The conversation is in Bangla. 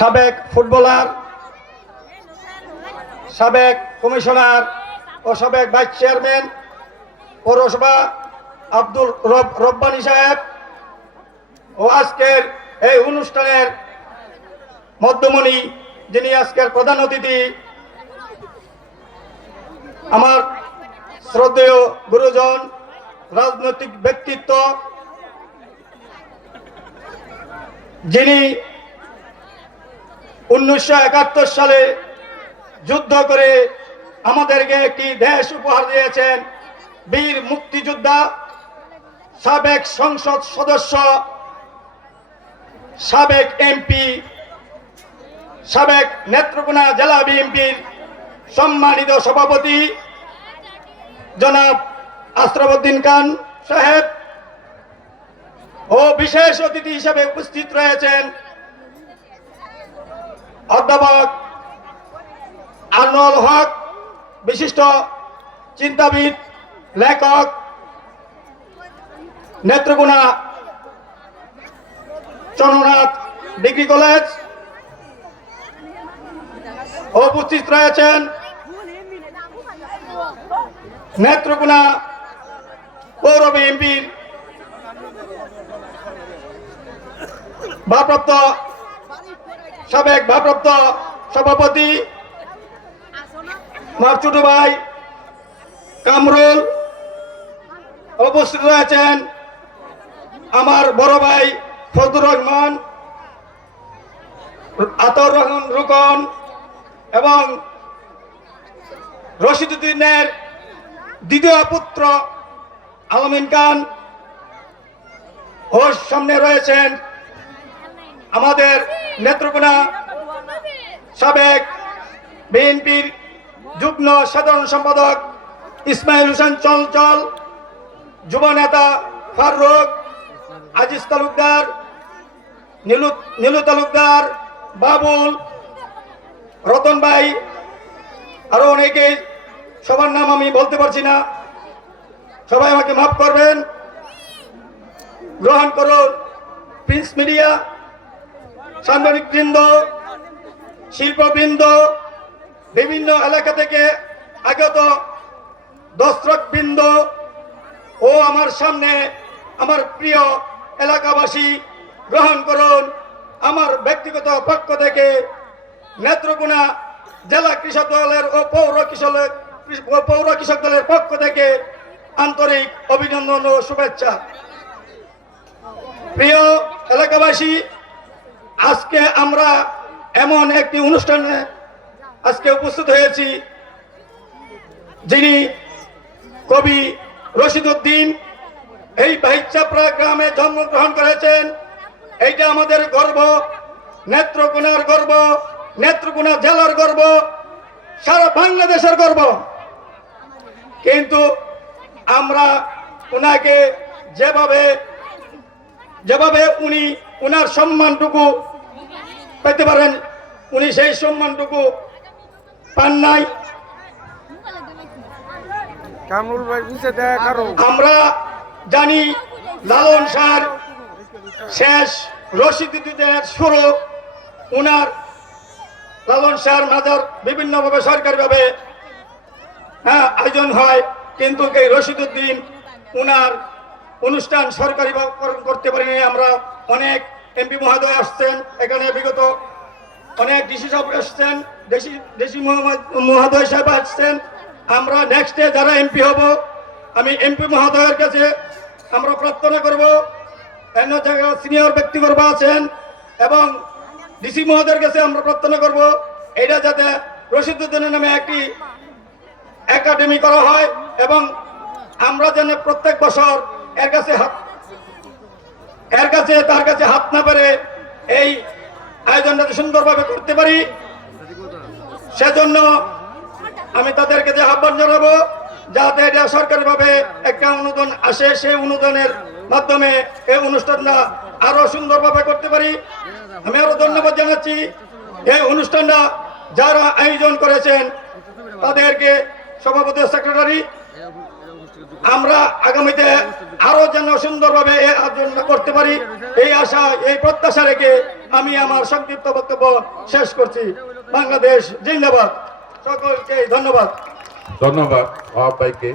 সাবেক ফুটবলার, সাবেক কমিশনার ও সাবেক ভাইস চেয়ারম্যান পৌরসভা আব্দুল রব্বানী সাহেব ও আজকের এই অনুষ্ঠানের মধ্যমণি যিনি আজকের প্রধান অতিথি আমার শ্রদ্ধেয় গুরুজন, রাজনৈতিক ব্যক্তিত্ব, যিনি 1971 সালে যুদ্ধ করে আমাদেরকে একটি দেশ উপহার দিয়েছেন, বীর মুক্তিযোদ্ধা, সাবেক সংসদ সদস্য, সাবেক এমপি, সাবেক নেত্রকোনা জেলা বিএনপির সম্মানিত সভাপতি জনাব আশরাফউদ্দিন খান সাহেব ও বিশেষ অতিথি হিসেবে উপস্থিত রয়েছেন অধ্যাপক আনোয়ার হক, বিশিষ্ট চিন্তাবিদ, লেখক, নেত্রকোনা চন্দ্রনাথ ডিগ্রি কলেজ। উপস্থিত রয়েছেন নেত্রকোনা পৌর বিএনপির সাবেক ভারপ্রাপ্ত সভাপতি আমার ছোট ভাই কামরুল। উপস্থিত রয়েছেন আমার বড় ভাই ফজলুর রহমান, আতর রহমান রুকন এবং রশিদউদ্দিনের দ্বিতীয় পুত্র আলমিন খান। ওর সামনে রয়েছেন আমাদের নেত্রকোনা সাবেক বিএনপির যুগ্ম সাধারণ সম্পাদক ইসমাইল হোসেন চঞ্চল, যুব নেতা ফারুক, আজিজ তালুকদার, নীলু তালুকদার, বাবুল, রতন ভাই, আরো অনেকে, সবার নাম আমি বলতে পারছি না, সবাই আমাকে মাফ করবেন। গ্রহণ করুন প্রিন্স মিডিয়া, সাংবাদিক বৃন্দ, শিল্পবৃন্দ, বিভিন্ন এলাকা থেকে আগত দর্শক বৃন্দ ও আমার সামনে আমার প্রিয় এলাকাবাসী, গ্রহণ করুন আমার ব্যক্তিগত পক্ষ থেকে নেত্রকোনা জেলা কৃষক দলের ও পৌর কৃষক দলের পক্ষ থেকে আন্তরিক অভিনন্দন ও শুভেচ্ছা। প্রিয় এলাকাবাসী, আজকে আমরা এমন একটি অনুষ্ঠানে আজকে উপস্থিত হয়েছি যিনি কবি রশিদউদ্দিন এই ভাইচাপড়া গ্রামে জন্মগ্রহণ করেছেন। এইটা আমাদের গর্ব, নেত্রকোনার গর্ব, নেত্রকোনা জেলার গর্ব, সারা বাংলাদেশের গর্ব। কিন্তু আমরা ওনাকে যেভাবে উনি ওনার সম্মানটুকু পেতে পারেন, উনি সেই সম্মানটুকু পান নাই। আমরা জানি লালন শাহর শেষ, রশিদউদ্দিনের শুরু, উনার লালন শাহর মাজার বিভিন্নভাবে সরকারিভাবে আয়োজন হয়, কিন্তু এই রশিদউদ্দিন উনার অনুষ্ঠান সরকারি করতে পারেনি। আমরা অনেক এমপি মহোদয় আসছেন এখানে, বিগত অনেক ডিসি সাহেব আসছেন, ডিসি মহোদয় সাহেব আসছেন। আমরা নেক্সটে যারা এমপি হব, আমি এমপি মহোদয়ের কাছে আমরা প্রার্থনা করব, অন্য জায়গায় সিনিয়র ব্যক্তিবর্গ আছেন এবং ডিসি মহোদয়ের কাছে আমরা প্রার্থনা করব এটা যাতে রশিদউদ্দিনের নামে একটি একাডেমি করা হয় এবং আমরা যেন প্রত্যেক বছর তার কাছে হাত না পারে এই আয়োজনটা সুন্দরভাবে করতে পারি। সেজন্য আমি তাদেরকে যে আহ্বান জানাবো যাতে এটা সরকারিভাবে একটা অনুদান আসে, সেই অনুদানের মাধ্যমে এই অনুষ্ঠানটা আরো সুন্দরভাবে করতে পারি। আমি আরো ধন্যবাদ জানাচ্ছি এই অনুষ্ঠানটা যারা আয়োজন করেছেন তাদেরকে, সভাপতি, সেক্রেটারি আমরা আগামীতে আরো যেন সুন্দরভাবে এই আয়োজন করতে পারি, এই আশা এই প্রত্যাশা রেখে আমি আমার সংক্ষিপ্ত বক্তব্য শেষ করছি। বাংলাদেশ জিন্দাবাদ। সকলকে ধন্যবাদ। ধন্যবাদ ভাইকে।